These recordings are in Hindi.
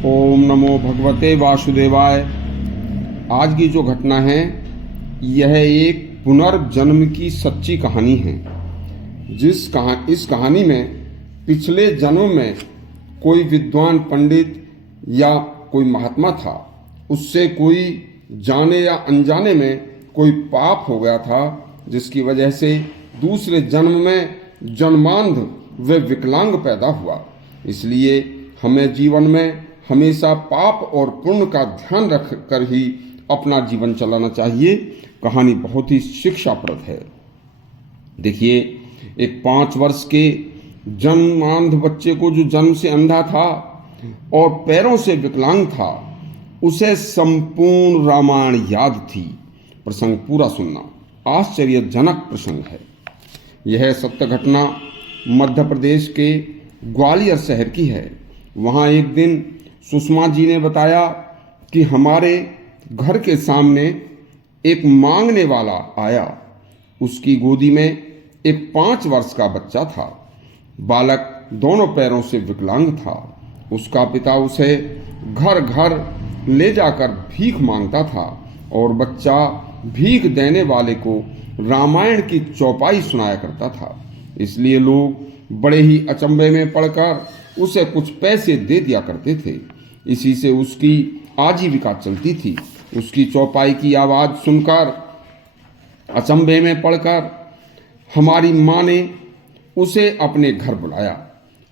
ओम नमो भगवते वासुदेवाय। आज की जो घटना है यह एक पुनर्जन्म की सच्ची कहानी है। इस कहानी में पिछले जन्म में कोई विद्वान पंडित या कोई महात्मा था, उससे कोई जाने या अनजाने में कोई पाप हो गया था, जिसकी वजह से दूसरे जन्म में जन्मांध व विकलांग पैदा हुआ। इसलिए हमें जीवन में हमेशा पाप और पुण्य का ध्यान रख कर ही अपना जीवन चलाना चाहिए। कहानी बहुत ही शिक्षाप्रद है। देखिए, एक 5 वर्ष के जन्मांध बच्चे को, जो जन्म से अंधा था और पैरों से विकलांग था, उसे संपूर्ण रामायण याद थी। प्रसंग पूरा सुनना, आश्चर्यजनक प्रसंग है। यह सत्य घटना मध्य प्रदेश के ग्वालियर शहर की है। वहाँ एक दिन सुषमा जी ने बताया कि हमारे घर के सामने एक मांगने वाला आया। उसकी गोदी में एक 5 वर्ष का बच्चा था। बालक दोनों पैरों से विकलांग था। उसका पिता उसे घर घर ले जाकर भीख मांगता था और बच्चा भीख देने वाले को रामायण की चौपाई सुनाया करता था। इसलिए लोग बड़े ही अचंभे में पड़कर उसे कुछ पैसे दे दिया करते थे। इसी से उसकी आजीविका चलती थी। उसकी चौपाई की आवाज़ सुनकर अचंभे में पड़कर हमारी माँ ने उसे अपने घर बुलाया,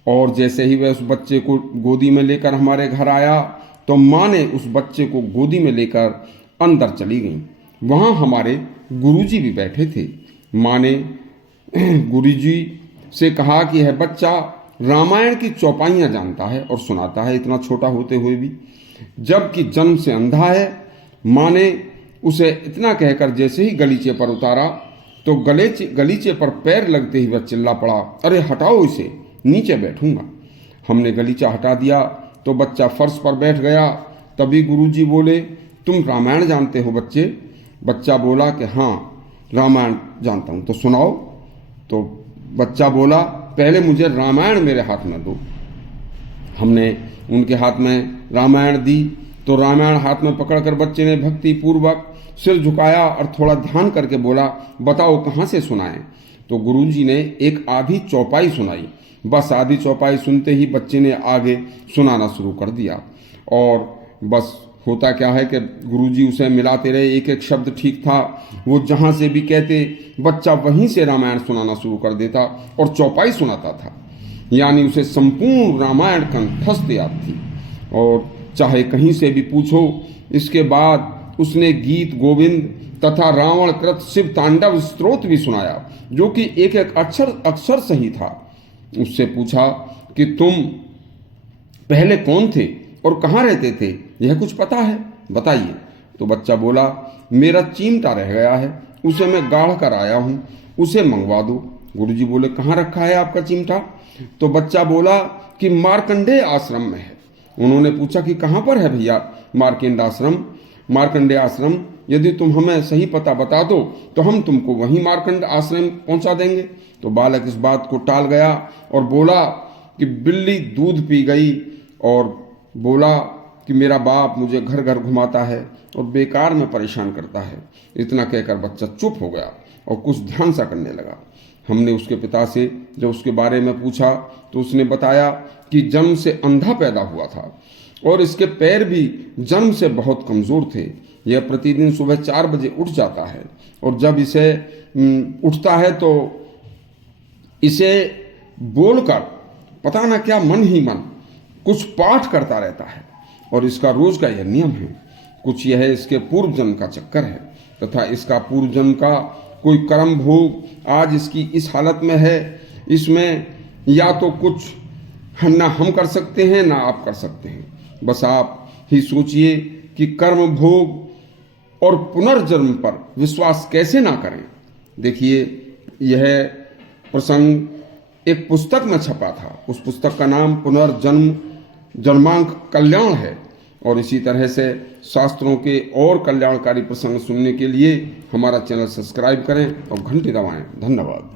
और जैसे ही वह उस बच्चे को गोदी में लेकर हमारे घर आया तो माँ ने उस बच्चे को गोदी में लेकर अंदर चली गई। वहाँ हमारे गुरुजी भी बैठे थे। माँ ने गुरुजी से कहा कि यह बच्चा रामायण की चौपाइयाँ जानता है और सुनाता है, इतना छोटा होते हुए भी, जबकि जन्म से अंधा है। माँ ने उसे इतना कहकर जैसे ही गलीचे पर उतारा तो गलीचे पर पैर लगते ही वह चिल्ला पड़ा, अरे हटाओ इसे, नीचे बैठूंगा। हमने गलीचा हटा दिया तो बच्चा फर्श पर बैठ गया। तभी गुरुजी बोले, तुम रामायण जानते हो बच्चे? बच्चा बोला कि हाँ, रामायण जानता हूँ। तो सुनाओ। तो बच्चा बोला, पहले मुझे रामायण मेरे हाथ में दो। हमने उनके हाथ में रामायण दी तो रामायण हाथ में पकड़कर बच्चे ने भक्ति पूर्वक सिर झुकाया और थोड़ा ध्यान करके बोला, बताओ कहाँ से सुनाएं? तो गुरुजी ने एक आधी चौपाई सुनाई। बस आधी चौपाई सुनते ही बच्चे ने आगे सुनाना शुरू कर दिया। और बस होता क्या है कि गुरुजी उसे मिलाते रहे, एक एक शब्द ठीक था। वो जहाँ से भी कहते बच्चा वहीं से रामायण सुनाना शुरू कर देता और चौपाई सुनाता था। यानी उसे संपूर्ण रामायण कंठस्थ याद थी, और चाहे कहीं से भी पूछो। इसके बाद उसने गीत गोविंद तथा रावण कृत शिव तांडव स्तोत्र भी सुनाया, जो कि एक एक अक्षर सही था। उससे पूछा कि तुम पहले कौन थे और कहाँ रहते थे, यह कुछ पता है? बताइए। तो बच्चा बोला, मेरा चिमटा रह गया है, उसे मैं गाढ़ कर आया हूँ, उसे मंगवा दो। गुरुजी बोले, कहाँ रखा है आपका चिमटा? तो बच्चा बोला कि मार्कंडेय आश्रम में है। उन्होंने पूछा कि कहाँ पर है भैया मार्कंडेय आश्रम? यदि तुम हमें सही पता बता दो तो हम तुमको वहीं मार्कंड आश्रम पहुंचा देंगे। तो बालक इस बात को टाल गया और बोला कि बिल्ली दूध पी गई, और बोला कि मेरा बाप मुझे घर घर घुमाता है और बेकार में परेशान करता है। इतना कहकर बच्चा चुप हो गया और कुछ ध्यान सा करने लगा। हमने उसके पिता से जब उसके बारे में पूछा तो उसने बताया कि जन्म से अंधा पैदा हुआ था और इसके पैर भी जन्म से बहुत कमज़ोर थे। यह प्रतिदिन सुबह 4 बजे उठ जाता है, और जब इसे उठता है तो इसे बोलकर पता ना क्या मन ही मन कुछ पाठ करता रहता है, और इसका रोज का यह नियम है। कुछ यह इसके पूर्व जन्म का चक्कर है, तथा इसका पूर्व जन्म का कोई कर्म भोग आज इसकी इस हालत में है। इसमें या तो कुछ ना हम कर सकते हैं ना आप कर सकते हैं। बस आप ही सोचिए कि कर्म भोग और पुनर्जन्म पर विश्वास कैसे ना करें। देखिए, यह प्रसंग एक पुस्तक में छपा था। उस पुस्तक का नाम पुनर्जन्म जन्मांक कल्याण है, और इसी तरह से शास्त्रों के और कल्याणकारी प्रसंग सुनने के लिए हमारा चैनल सब्सक्राइब करें और घंटी दबाएं। धन्यवाद।